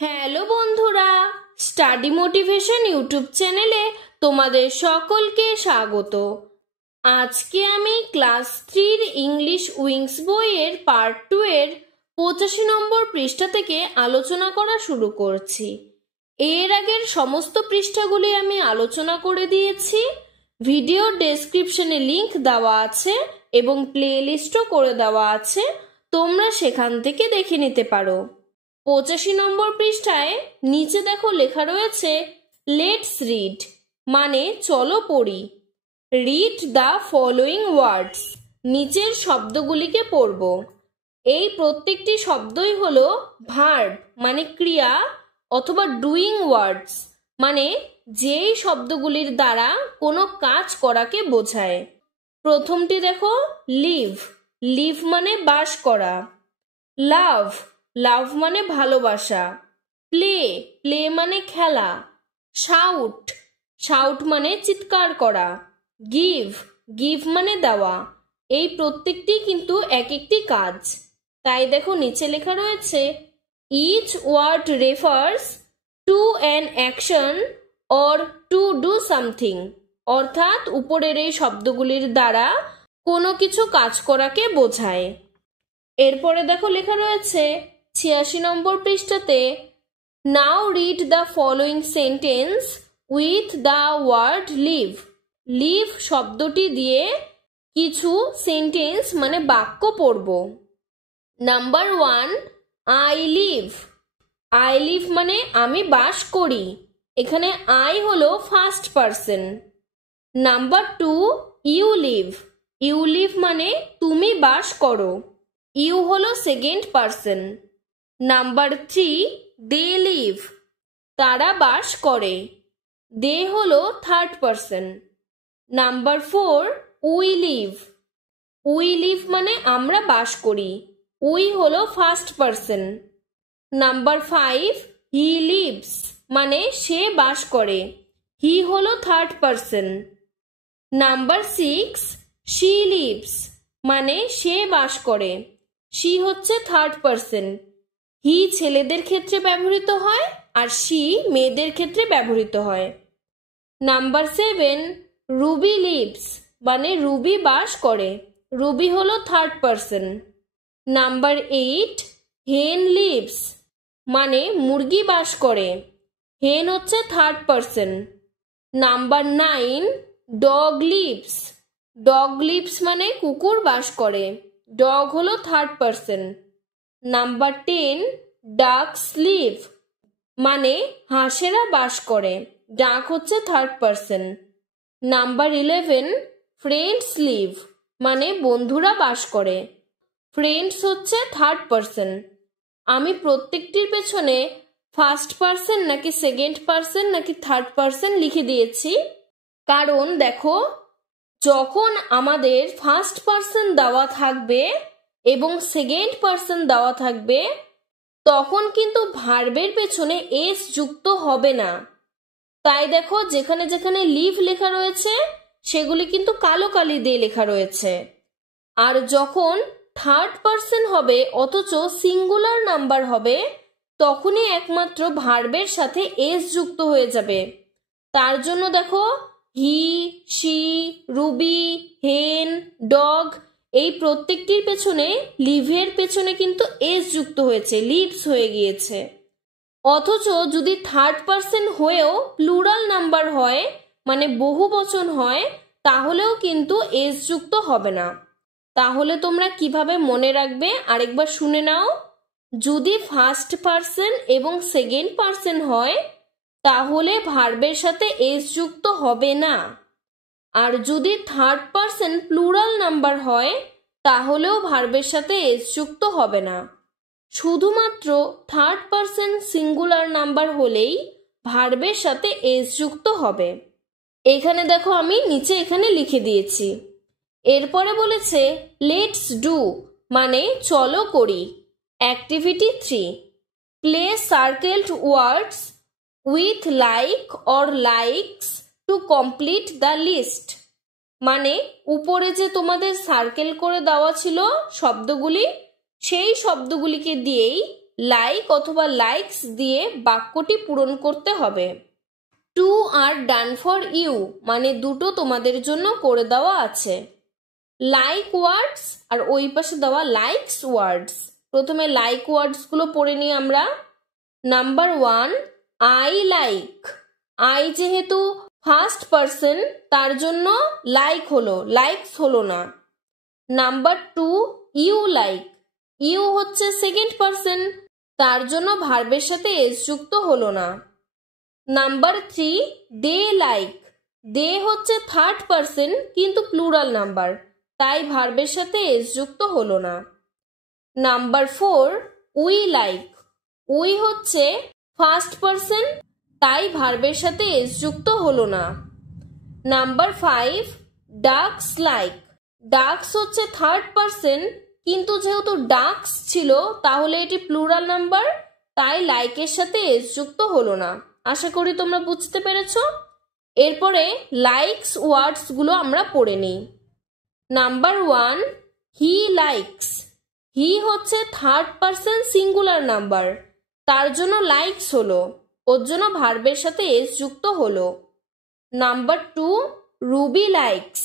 Hello বন্ধুরা, study motivation YouTube চ্যানেলে তোমাদের সকলকে স্বাগত। আজকে আমি ক্লাস 3 ইংলিশ উইংস বইয়ের পার্ট 2 এর 85 নম্বর পৃষ্ঠা থেকে আলোচনা করা শুরু করছি। এর আগের সমস্ত পৃষ্ঠাগুলি আমি আলোচনা করে দিয়েছি। ভিডিও ডেসক্রিপশনে লিংক দেওয়া আছে এবং প্লেলিস্টও করে দেওয়া আছে, তোমরা সেখান থেকে দেখে নিতে পারো। 85 নম্বর পৃষ্ঠায় নিচে দেখো লেখা রয়েছে লেটস রিড, মানে চলো পড়ি। রিড দ্য ফলোয়িং ওয়ার্ডস, নিচের শব্দগুলিকে পড়ব। এই প্রত্যেকটি শব্দই হলো ভার্ব মানে ক্রিয়া অথবা ডুইং ওয়ার্ডস মানে যেই শব্দগুলির দ্বারা কোনো কাজ করাকে বোঝায়। প্রথমটি দেখো লিভ, লিভ মানে বাস করা। লাভ, লাভ মানে ভালোবাসা। প্লে, প্লে মানে খেলা। শাউট, শাউট মানে চিৎকার করা। গিভ, গিভ মানে দেওয়া। এই প্রত্যেকটি কিন্তু এক একটি কাজ। তাই দেখো নিচে লেখা রয়েছে each word refers to an action or to do something, অর্থাৎ উপরের এই শব্দগুলির দ্বারা কোনো কিছু কাজ করাকে বোঝায়। এরপরে দেখো লেখা রয়েছে 86 নম্বর পৃষ্ঠাতে now read the following sentence with the word live. Live শব্দটি দিয়ে কিছু সেন্টেন্স মানে বাক্য পড়ব। Number 1, I live. I live মানে আমি বাস করি, এখানে আই হলো first person. Number 2, you live. You live মানে তুমি বাস করো, ইউ হলো second person. Number 3, they live. তারা বাস করে, দে হলো third person. Number 4, we live. We live মানে আমরা বাস করি, উই হলো first person. Number 5, he lives মানে সে বাস করে, হি হলো third person. Number 6, she lives মানে সে বাস করে, শি হচ্ছে থার্ড পারসন। হি ছেলেদের ক্ষেত্রে ব্যবহৃত হয় আর শি মেয়েদের ক্ষেত্রে ব্যবহৃত হয়। নাম্বার 7, রুবি লিভস মানে রুবি বাস করে, রুবি হলো থার্ড পারসন। নাম্বার 8, হেন লিভস মানে মুরগি বাস করে, হেন হচ্ছে third person. Number 9, dog lives. Dog lives মানে কুকুর বাস করে, ডগ হলো third person. Number 10, ducks live মানে হাঁসেরা বাস করে, ডাক হচ্ছে third person. Number 11, friends live মানে বন্ধুরা বাস করে, ফ্রেন্ডস হচ্ছে থার্ড পারসন। আমি প্রত্যেকটির পেছনে ফার্স্ট পারসন নাকি সেকেন্ড পারসন নাকি থার্ড পারসন লিখে দিয়েছি, কারণ দেখো যখন আমাদের ফার্স্ট পারসন দেওয়া থাকবে এবং সেকেন্ড পারসন দেওয়া থাকবে তখন কিন্তু ভার্বের পেছনে এস যুক্ত হবে না। তাই দেখো যেখানে যেখানে লিভ লেখা রয়েছে সেগুলি কিন্তু কালো কালি দিয়ে লেখা রয়েছে। আর যখন থার্ড পারসন হবে অথচ সিঙ্গুলার নাম্বার হবে তখনই একমাত্র ভার্বের সাথে এস যুক্ত হয়ে যাবে। তার জন্য দেখো হি, শি, রুবি, হেন, ডগ এই প্রত্যেকটির পেছনে লিভের পেছনে কিন্তু এস যুক্ত হয়েছে, লিভস হয়ে গিয়েছে। অথচ যদি থার্ড পারসন হয়েও প্লুরাল নাম্বার হয় মানে বহু বচন হয় তাহলেও কিন্তু এস যুক্ত হবে না। তাহলে তোমরা কিভাবে মনে রাখবে আরেকবার শুনে নাও। যদি ফার্স্ট পারসন এবং সেকেন্ড পারসন হয় তাহলে ভার্বের সাথে এস যুক্ত হবে না, আর যদি থার্ড পারসন প্লুরাল নাম্বার হয় তাহলেও ভার্বের সাথে এস যুক্ত হবে না। শুধুমাত্র থার্ড পারসন সিঙ্গুলার নাম্বার হলেই ভার্বের সাথে এস যুক্ত হবে। এখানে দেখো আমি নিচে এখানে লিখে দিয়েছি। এরপরে বলেছে লেটস ডু মানে চলো করি। Activity 3, play circled words with like or likes to complete the list, মানে উপরে যে তোমাদের সার্কেল করে দেওয়া ছিল শব্দগুলি সেই শব্দগুলিকে দিয়েই লাইক অথবা লাইকস দিয়ে বাক্যটি পূরণ করতে হবে। Two are done for you মানে দুটো তোমাদের জন্য করে দেওয়া আছে। লাইক ওয়ার্ডস আর ওই পাশে দেওয়া লাইকস ওয়ার্ডস। প্রথমে লাইক ওয়ার্ডসগুলো পড়ে নিই আমরা। Number 1, I like. আই যেহেতু ফার্স্ট পারসন তার জন্য লাইক হলো, লাইকস হলো না। Number 2, you like. ইউ হচ্ছে সেকেন্ড পারসন তার জন্য ভার্বের সাথে এস যুক্ত হলো না। নাম্বার 3, দে লাইক। দে হচ্ছে থার্ড পারসন কিন্তু প্লুরাল নাম্বার তাই ভার্বের সাথে এস যুক্ত হলো না। Number 4, we like. উই হচ্ছে ফার্স্ট পারসন তাই ভার্বের সাথে এস যুক্ত হলো না। Number 5, ducks like. ডাকস হচ্ছে থার্ড পারসন কিন্তু যেহেতু ডাকস ছিল তাহলে এটি প্লুরাল নাম্বার তাই লাইকের সাথে এস যুক্ত হলো না। আশা করি তোমরা বুঝতে পেরেছো। এরপরে লাইকস ওয়ার্ডসগুলো আমরা পড়ে নিই। নাম্বার 1, হি লাইকস। হি হচ্ছে থার্ড পারসন সিঙ্গুলার নাম্বার তার জন্য লাইকস হলো, ওর জন্য ভার্বের সাথে এস যুক্ত হলো। Number 2, Ruby likes.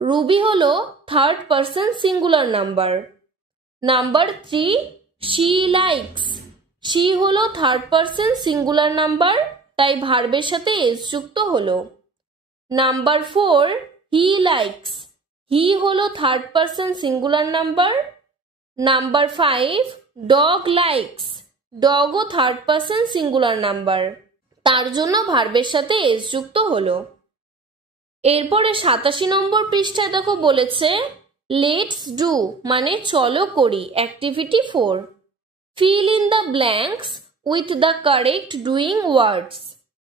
রুবি হলো third person singular number. Number 3, she likes. She হলো থার্ড পারসন সিঙ্গুলার নাম্বার তাই ভার্বের সাথে এস যুক্ত হলো। Number 4, he likes. হি হলো third person singular number. Number 5, dog likes. ডগও থার্ড পারসন সিঙ্গুলার নাম্বার তার জন্য ভার্বের সাথে এস যুক্ত হলো। এরপরে 87 নম্বর পৃষ্ঠায় দেখো বলেছে লেটস ডু মানে চলো করি activity 4। Fill in the blanks with the correct doing ওয়ার্ডস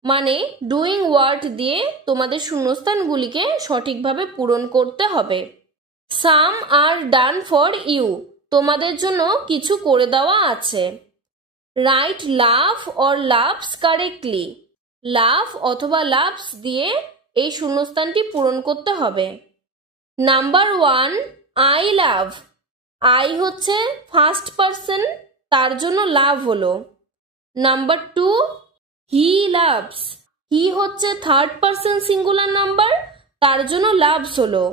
মানে ডুইং ওয়ার্ড দিয়ে তোমাদের শূন্যস্থানগুলিকে সঠিকভাবে পূরণ করতে হবে। সাম আর ডান ফর ইউ তোমাদের জন্য কিছু করে দেওয়া আছে। Write love or loves correctly. Love অথবা লাভস দিয়ে এই শূন্যস্থানটি পূরণ করতে হবে। Number 1, I love. আই হচ্ছে ফার্স্ট পারসন তার জন্য লাভ হলো। Number 2, he loves. হি হচ্ছে থার্ড পারসন সিঙ্গুলার নাম্বার তার জন্য লাভস হলো।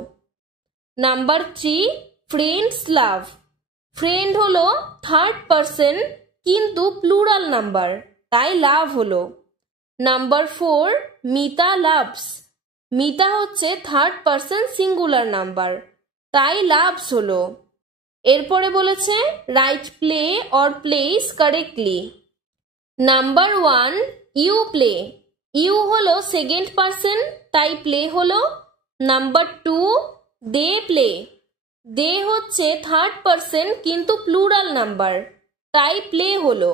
Number 3, friends love. ফ্রেন্ড হলো থার্ড পারসন কিন্তু প্লুরাল নাম্বার তাই লাভ হলো। Number 4, Mita loves. মিতা হচ্ছে থার্ড পারসন সিঙ্গুলার নাম্বার তাই লাভস হলো। এরপরে বলেছে write play or plays correctly. Number 1, you play. You হলো সেকেন্ড পারসন তাই প্লে হলো। Number 2, they play. দে হচ্ছে থার্ড পারসন কিন্তু প্লুরাল নাম্বার তাই প্লে হলো।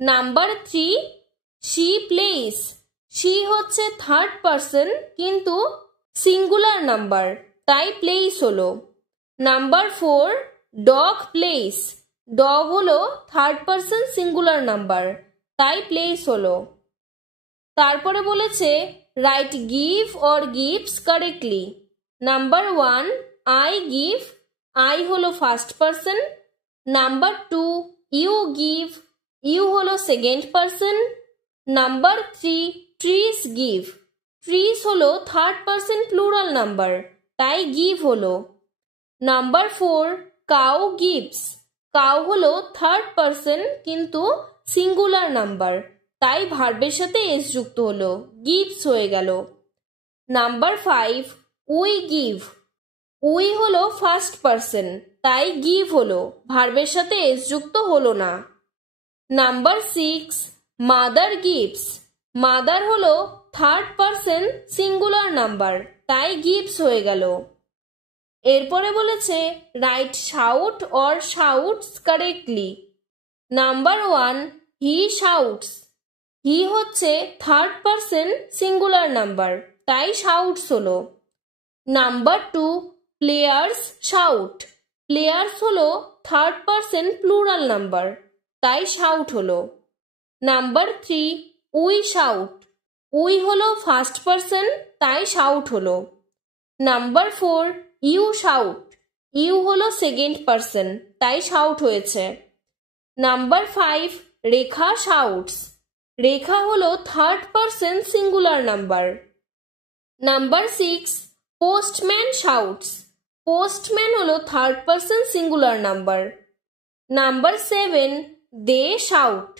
Number 3, she plays. শি হচ্ছে থার্ড পারসন কিন্তু সিঙ্গুলার নাম্বার তাই প্লেস হলো। Number 4, dog plays. ডগ হলো থার্ড পারসন সিঙ্গুলার নাম্বার তাই প্লেস হলো। তারপরে বলেছে write give or gives correctly. Number 1, I give. I হলো first person. Number 2, you give. You হলো second person. Number 3, trees give. Trees হলো third person plural number তাই give হলো। Number 4, cow gives. Cow হলো third person কিন্তু singular number তাই ভার্বের সাথে এস যুক্ত হলো, গিভস হয়ে গেল। Number 5, we give. উই হলো ফার্স্ট পারসন তাই গিভ হলো, ভার্বের সাথে এস যুক্ত হলো না। Number 6, mother gives. মাদার হলো থার্ড পারসন সিঙ্গুলার নাম্বার তাই গিভস হয়ে গেল। এরপরে বলেছে write shout or shouts correctly. Number 1, he shouts. He হচ্ছে থার্ড পারসন সিঙ্গুলার নাম্বার তাই শাউটস হলো। Number 2, players shout. প্লেয়ার্স হলো থার্ড পারসন প্লুরাল নাম্বার তাই শাউট হলো। Number 3, we shout. উই হলো ফার্স্ট পারসন তাই শাউট হলো। Number 4, you shout. ইউ হলো সেকেন্ড পারসন তাই শাউট হয়েছে। Number 5 Rekha shouts. রেখা হলো third person singular number. Number 6 postman shouts. Postman হলো third person singular number. Number 7 they shout.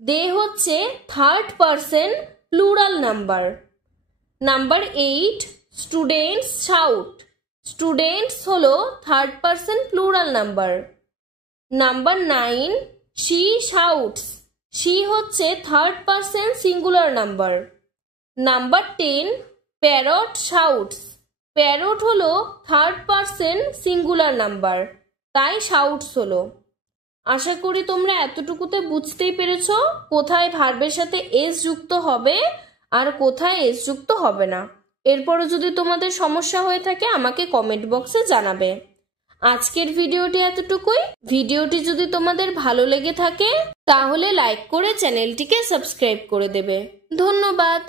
They হচ্ছে third person plural number. Number 8 students shout. Students হলো third person plural number. Number 9 she shouts. She হচ্ছে third person singular number. Number 10 parrot শাউটস। Parrot হলো third person singular number, তাই shouts হলো। আশা করি তোমরা এতটুকুতে বুঝতেই পেরেছো কোথায় ভার্বের সাথে এস যুক্ত হবে আর কোথায় এস যুক্ত হবে না। এরপরও যদি তোমাদের সমস্যা হয়ে থাকে আমাকে কমেন্ট বক্সে জানাবে। আজকের ভিডিওটি এতটুকুই। ভিডিওটি যদি তোমাদের ভালো লেগে থাকে তাহলে লাইক করে চ্যানেলটিকে সাবস্ক্রাইব করে দেবে। ধন্যবাদ।